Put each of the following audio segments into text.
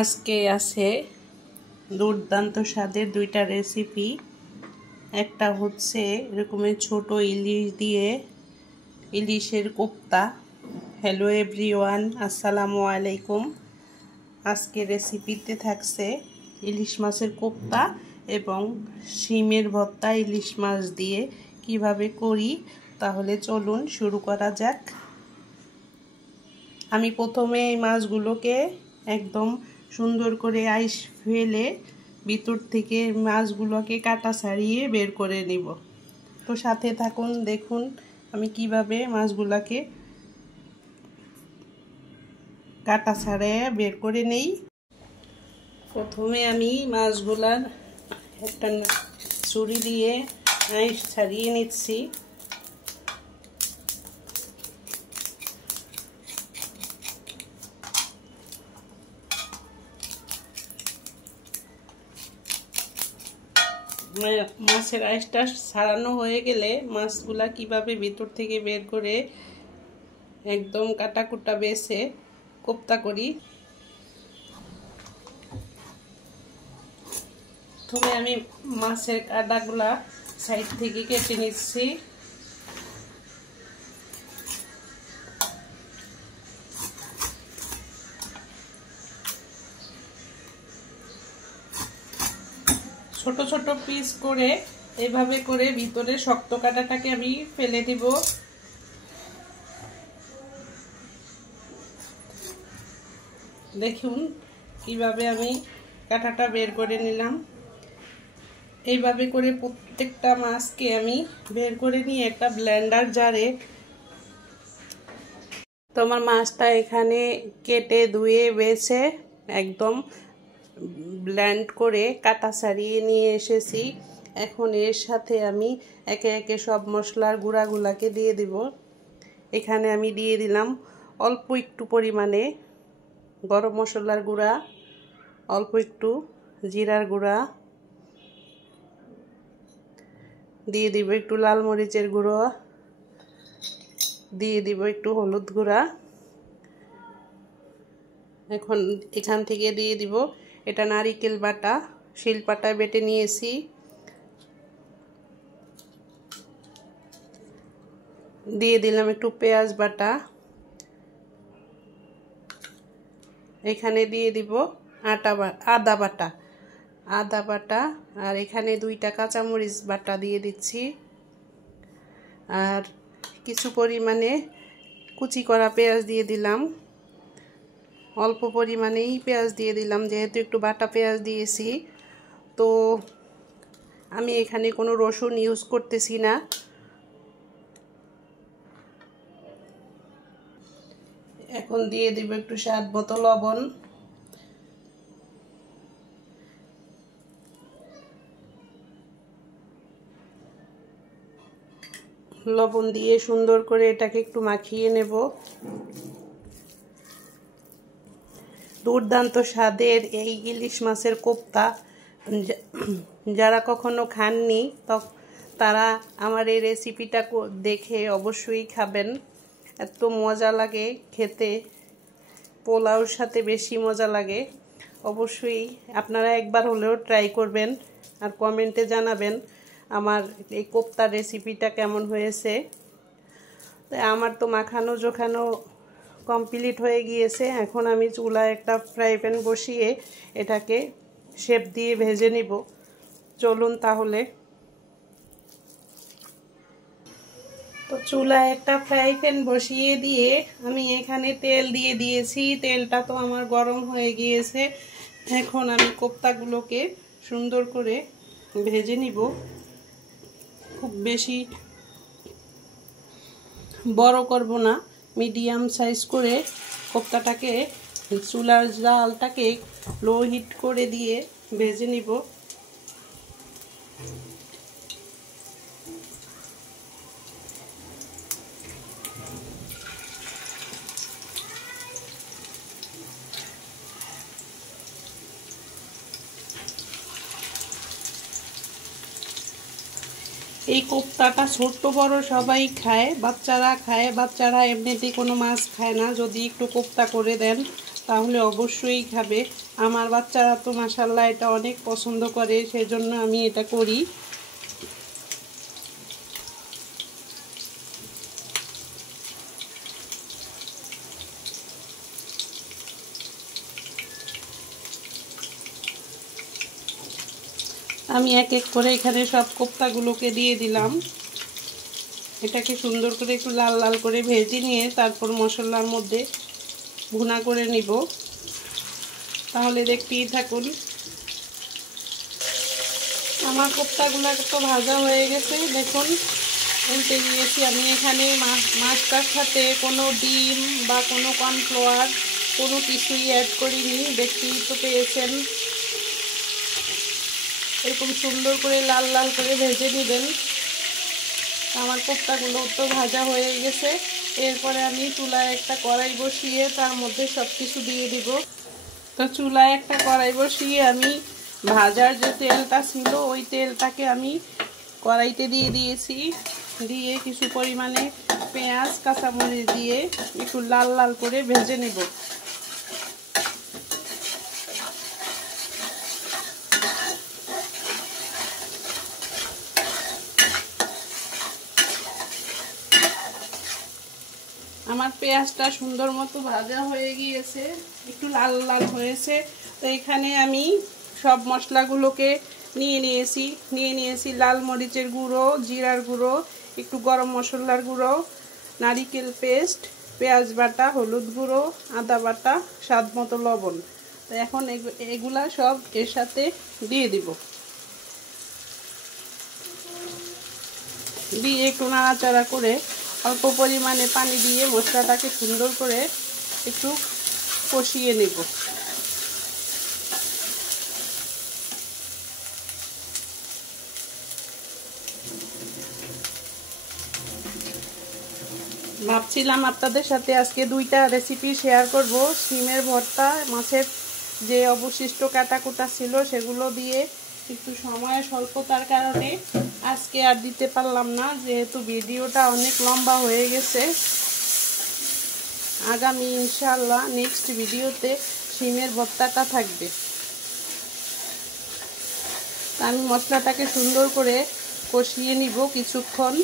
আজকে আছে দুর্দান্ত স্বাদের দুইটা রেসিপি। একটা হচ্ছে এরকমের ছোট ইলিশ দিয়ে ইলিশের কোপ্তা। হ্যালো এভরিওয়ান, আসসালামু আলাইকুম। আজকে রেসিপিতে থাকছে ইলিশ মাছের কোপ্তা এবং শিমের ভর্তা ইলিশ মাছ দিয়ে কিভাবে করি। তাহলে চলুন শুরু করা যাক। আমি প্রথমে এই মাছগুলোকে একদম সুন্দর করে আইস ফেলে ভিতর থেকে মাছগুলোকে কাটা ছাড়িয়ে বের করে নিব। তো সাথে থাকুন, দেখুন আমি কিভাবে মাছগুলোকে কাটা ছাড়িয়ে বের করে নেই। প্রথমে আমি মাছগুলার একটা ছুরি দিয়ে আইস ছাড়িয়ে নিচ্ছি। মাছের আইসটা ছাড়ানো হয়ে গেলে মাছগুলা কিভাবে ভিতর থেকে বের করে একদম কাটাকুটা বেছে কোপ্তা করি। প্রথমে আমি মাছের কাঁটাগুলা সাইড থেকে কেটে নিচ্ছি। ছোট ছোট পিস করে এভাবে করে ভিতরে শক্ত কাঁটাটাকে আমি ফেলে দিব। দেখুন কিভাবে আমি কাঁটাটা বের করে নিলাম। এইভাবে করে প্রত্যেকটা মাছকে আমি বের করে নিয়ে একটা ব্লেন্ডার জারে, তোমার মাছটা এখানে কেটে ধুয়ে বেছে একদম ব্লেন্ড করে কাটা ছাড়িয়ে নিয়ে এসেছি। এখন এর সাথে আমি একে একে সব মশলার গুঁড়াগুলাকে দিয়ে দিব। এখানে আমি দিয়ে দিলাম অল্প একটু পরিমাণে গরম মশলার গুঁড়া, অল্প একটু জিরার গুঁড়া, দিয়ে দিব একটু লাল মরিচের গুঁড়ো, দিয়ে দিব একটু হলুদ গুঁড়া। এখন এখান থেকে দিয়ে দিব এটা নারিকেল বাটা, শিলপাটায় বেটে নিয়েছি। দিয়ে দিলাম একটু পেঁয়াজ বাটা। এখানে দিয়ে দিব আদা বাটা, আর এখানে 2টা কাঁচামরিচ বাটা দিয়ে দিচ্ছি। আর কিছু পরিমাণে কুচি করা পেঁয়াজ দিয়ে দিলাম। অল্প পরিমাণেই পেঁয়াজ দিয়ে দিলাম, যেহেতু একটু বাটা পেঁয়াজ দিয়েছি। তো আমি এখানে কোনো রসুন ইউজ করতেছি না। এখন দিয়ে দিব একটু স্বাদ মতো লবণ। লবণ দিয়ে সুন্দর করে এটাকে একটু মাখিয়ে নেব। দুর্দান্ত স্বাদের এই ইলিশ মাছের কোপ্তা যারা কখনো খাননি তারা আমার এই রেসিপিটা দেখে অবশ্যই খাবেন। এত মজা লাগে খেতে, পোলাওর সাথে বেশি মজা লাগে। অবশ্যই আপনারা একবার হলেও ট্রাই করবেন আর কমেন্টে জানাবেন আমার এই কোপ্তার রেসিপিটা কেমন হয়েছে। তো আমার তো মাখানো জোখানো কমপ্লিট হয়ে গিয়েছে। এখন আমি চুলায় একটা ফ্রাই প্যান বসিয়ে এটাকে শেপ দিয়ে ভেজে নিব। চলুন তাহলে। তো চুলায় একটা ফ্রাই প্যান বসিয়ে দিয়ে আমি এখানে তেল দিয়ে দিয়েছি। তেলটা তো আমার গরম হয়ে গিয়েছে। এখন আমি কোপ্তাগুলোকে সুন্দর করে ভেজে নিব। খুব বেশি বড় করব না, মিডিয়াম সাইজ করে কোপ্তাটাকে চুলার জালটাকে লো হিট করে দিয়ে ভেজে নিব। এই কোপ্তাটা ছোট বড় সবাই খায়, বাচ্চারা এমনিতেই কোনো মাছ খায় না। যদি একটু কোপ্তা করে দেন তাহলে অবশ্যই খাবে। আমার বাচ্চারা তো মাশাআল্লাহ এটা অনেক পছন্দ করে, সেজন্য আমি এটা করি। আমি এক এক করে এখানে সব কোপ্তাগুলোকে দিয়ে দিলাম। এটাকে সুন্দর করে একটু লাল লাল করে ভেজে নিয়ে তারপর মশলার মধ্যে ভুনা করে নিব। তাহলে দেখতেই থাকুন। আমার কোপ্তাগুলো তো ভাজা হয়ে গেছে, দেখুন উল্টে দিয়েছি। আমি এখানে মাছটার সাথে কোনো ডিম বা কোনো কর্নফ্লাওয়ার কোনো কিছুই অ্যাড করিনি, দেখতেই তো পেয়েছেন। এরকম সুন্দর করে লাল লাল করে ভেজে নেবেন। আমার কোপ্তাগুলো তো ভাজা হয়ে গেছে। এরপরে আমি চুলায় একটা কড়াই বসিয়ে তার মধ্যে সব কিছু দিয়ে দিব। তো চুলায় একটা কড়াই বসিয়ে আমি ভাজার যে তেলটা ছিল ওই তেলটাকে আমি কড়াইতে দিয়ে দিয়েছি। দিয়ে কিছু পরিমাণে পেঁয়াজ কাঁচামরিচ দিয়ে একটু লাল লাল করে ভেজে নেব। আমার পেঁয়াজটা সুন্দর মতো ভাজা হয়ে গিয়েছে, একটু লাল লাল হয়েছে। তো এখানে আমি সব মশলাগুলোকে নিয়ে নিয়েছি লাল মরিচের গুঁড়ো, জিরার গুঁড়ো, একটু গরম মশলার গুঁড়ো, নারিকেল পেস্ট, পেঁয়াজ বাটা, হলুদ গুঁড়ো, আদা বাটা, স্বাদ মতো লবণ। তো এখন এগুলা সব এর সাথে দিয়ে দিব। দিয়ে একটু নাড়াচাড়া করে অল্প পরিমাণে পানি দিয়ে মশলাটাকে সুন্দর করে একটু কষিয়ে নেব। ভাবছিলাম আপনাদের সাথে আজকে দুইটা রেসিপি শেয়ার করব। শিমের ভর্তা, মাছের যে অবশিষ্ট কাটাকুটা ছিল সেগুলো দিয়ে একটু সময় স্বল্পতার কারণে আজকে আর দিতে পারলাম না, যেহেতু ভিডিওটা অনেক লম্বা হয়ে গেছে। আগামী ইনশাআল্লাহ নেক্সট ভিডিওতে শিমের ভর্তাটা থাকবে। আমি মশলাটাকে সুন্দর করে কষিয়ে নিব কিছুক্ষণ।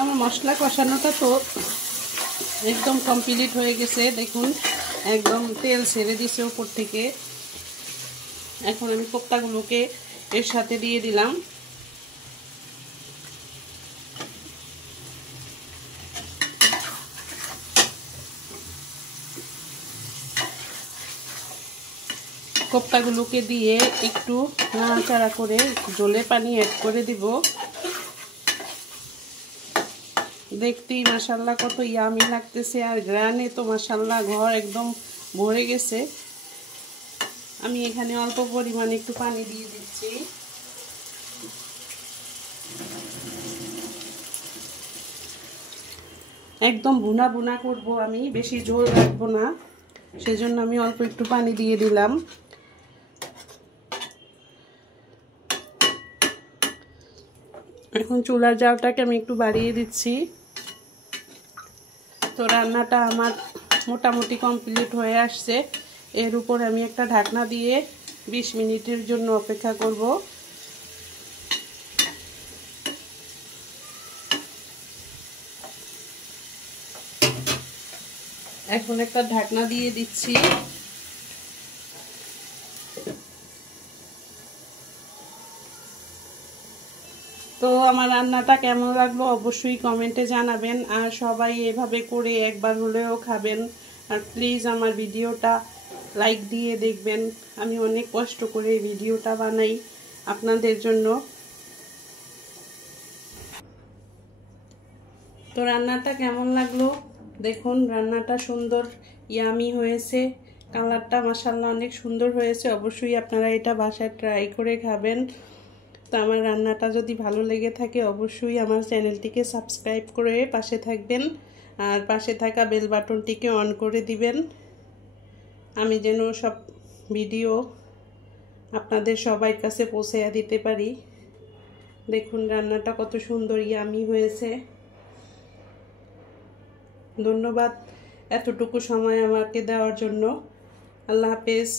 আমার মশলা কষানোটা তো একদম কমপ্লিট হয়ে গেছে, দেখুন একদম তেল ছেড়ে দিছে উপর থেকে। এখন আমি কোপ্তাগুলোকে এর সাথে দিয়ে দিলাম। কোপ্তাগুলোকে দিয়ে একটু নাড়াচাড়া করে জলে পানি অ্যাড করে দিব। দেখতেই মাশাআল্লাহ কত ইয়ামি লাগতেছে, আর গ্রানে তো মাশাআল্লাহ ঘর একদম ভরে গেছে। আমি এখানে অল্প পরিমাণে একটু পানি দিয়ে দিচ্ছি। একদম ভুনা ভুনা করব আমি, বেশি ঝোল রাখবো না, সেজন্য আমি অল্প একটু পানি দিয়ে দিলাম। এখন চুলার জালটাকে আমি একটু বাড়িয়ে দিচ্ছি। তো রান্নাটা আমার মোটামুটি কমপ্লিট হয়ে আসছে। এর উপর আমি একটা ঢাকনা দিয়ে 20 মিনিটের জন্য অপেক্ষা করব। এখন একটা ঢাকনা দিয়ে দিচ্ছি। তো আমার রান্নাটা কেমন লাগলো অবশ্যই কমেন্টে জানাবেন, আর সবাই এভাবে করে একবার হলেও খাবেন। আর প্লিজ আমার ভিডিওটা লাইক দিয়ে দেখবেন। আমি অনেক কষ্ট করে এই ভিডিওটা বানাই আপনাদের জন্য। তো রান্নাটা কেমন লাগলো দেখুন, রান্নাটা সুন্দর ইয়ামি হয়েছে, কালারটা মাশাআল্লাহ অনেক সুন্দর হয়েছে। অবশ্যই আপনারা এটা বাসায় ট্রাই করে খাবেন। তো আমার রান্নাটা যদি ভালো লেগে থাকে অবশ্যই আমার চ্যানেলটিকে সাবস্ক্রাইব করে পাশে থাকবেন, আর পাশে থাকা বেল বাটনটিকে অন করে দিবেন, আমি যেন সব ভিডিও আপনাদের সবার কাছে পৌঁছে দিতে পারি। দেখুন রান্নাটা কত সুন্দর ইয়ামি হয়েছে। ধন্যবাদ এতটুকু সময় আমাকে দেওয়ার জন্য। আল্লাহ হাফেজ,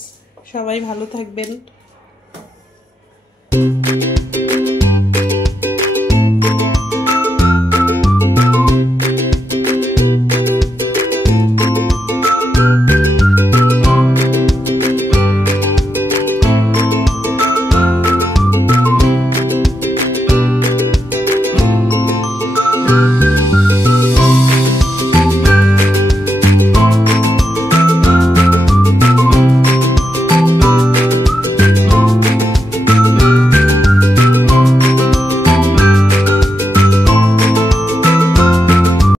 সবাই ভালো থাকবেন।